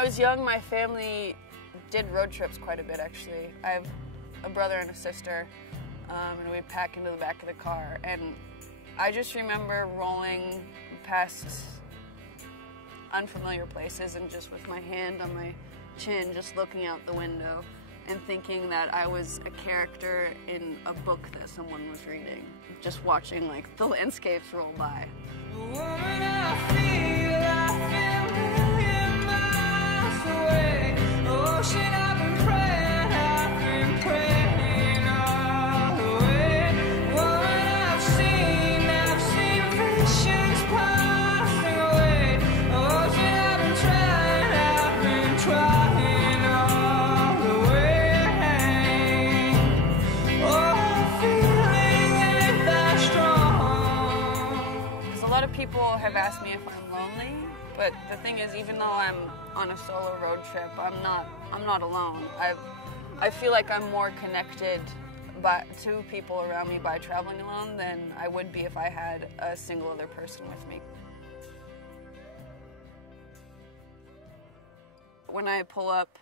I was young, my family did road trips quite a bit, actually. I have a brother and a sister, and we'd pack into the back of the car. And I just remember rolling past unfamiliar places and just with my hand on my chin, just looking out the window and thinking that I was a character in a book that someone was reading. Just watching like the landscapes roll by. People have asked me if I'm lonely, but the thing is, even though I'm on a solo road trip, I'm not alone. I feel like I'm more connected to people around me by traveling alone than I would be if I had a single other person with me. When I pull up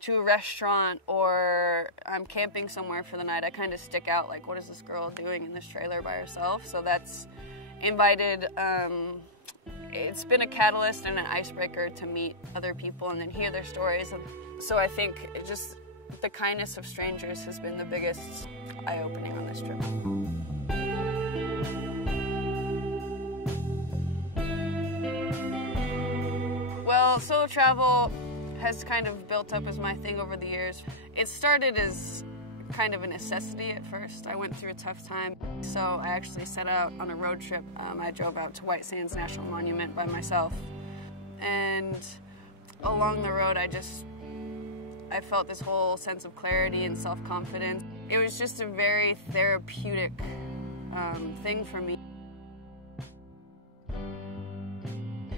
to a restaurant or I'm camping somewhere for the night, I kind of stick out like, what is this girl doing in this trailer by herself? So that's invited, it's been a catalyst and an icebreaker to meet other people and then hear their stories. So I think just the kindness of strangers has been the biggest eye-opening on this trip. Well, solo travel has kind of built up as my thing over the years. It started as kind of a necessity at first. I went through a tough time, so I actually set out on a road trip. I drove out to White Sands National Monument by myself, and along the road I felt this whole sense of clarity and self-confidence. It was just a very therapeutic thing for me.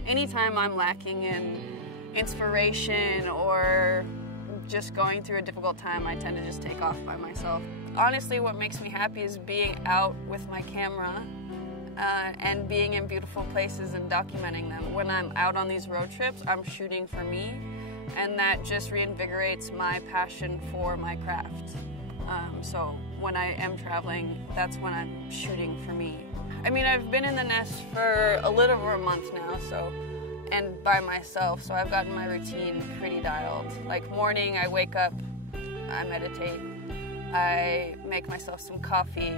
Anytime I'm lacking in inspiration or just going through a difficult time, I tend to just take off by myself. Honestly, what makes me happy is being out with my camera and being in beautiful places and documenting them. When I'm out on these road trips, I'm shooting for me, and that just reinvigorates my passion for my craft. So when I am traveling, that's when I'm shooting for me. I mean, I've been in the nest for a little over a month now, and by myself, so I've gotten my routine pretty dialed. Like morning, I wake up, I meditate, I make myself some coffee,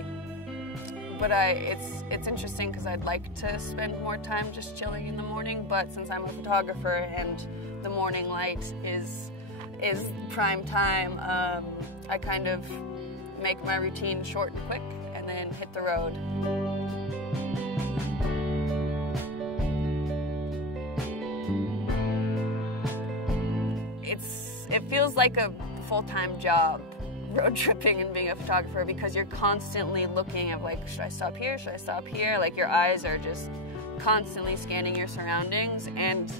but it's interesting because I'd like to spend more time just chilling in the morning, but since I'm a photographer and the morning light is prime time, I kind of make my routine short and quick and then hit the road. It feels like a full-time job, road tripping and being a photographer, because you're constantly looking at like, should I stop here, should I stop here? Like your eyes are just constantly scanning your surroundings, and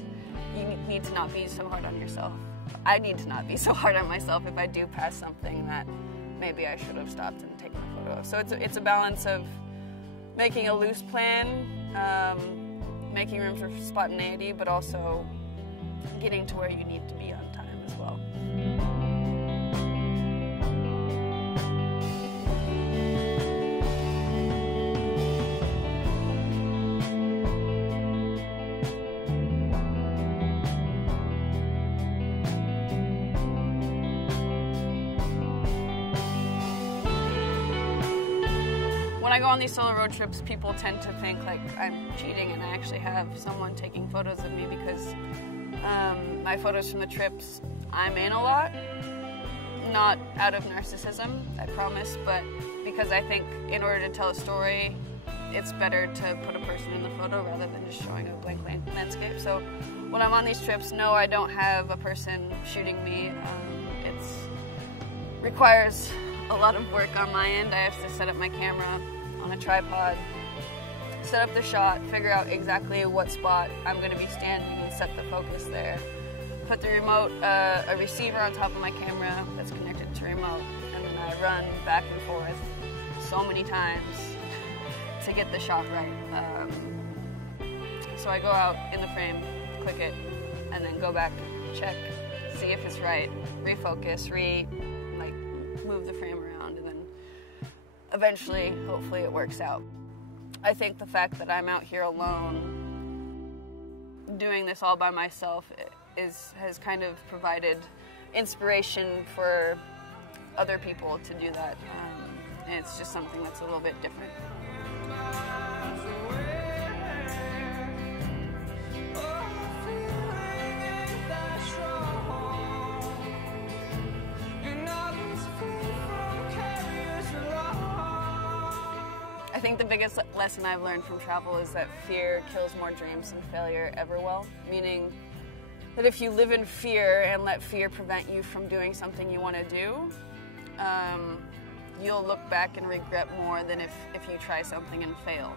you need to not be so hard on yourself. I need to not be so hard on myself if I do pass something that maybe I should have stopped and taken a photo of. So it's a balance of making a loose plan, making room for spontaneity, but also getting to where you need to be on time as well. When I go on these solo road trips, people tend to think like I'm cheating and I actually have someone taking photos of me, because my photos from the trips, I'm in a lot. Not out of narcissism, I promise, but because I think in order to tell a story, it's better to put a person in the photo rather than just showing a blank landscape. So when I'm on these trips, no, I don't have a person shooting me. It requires a lot of work on my end. I have to set up my camera on a tripod, set up the shot, figure out exactly what spot I'm going to be standing and set the focus there. Put the remote, a receiver on top of my camera that's connected to remote, and then I run back and forth so many times to get the shot right. So I go out in the frame, click it, and then go back check, see if it's right, refocus, move the frame around, and then eventually, hopefully it works out. I think the fact that I'm out here alone, doing this all by myself, has kind of provided inspiration for other people to do that. And it's just something that's a little bit different. I think the biggest lesson I've learned from travel is that fear kills more dreams than failure ever will. Meaning that if you live in fear and let fear prevent you from doing something you want to do, you'll look back and regret more than if you try something and fail.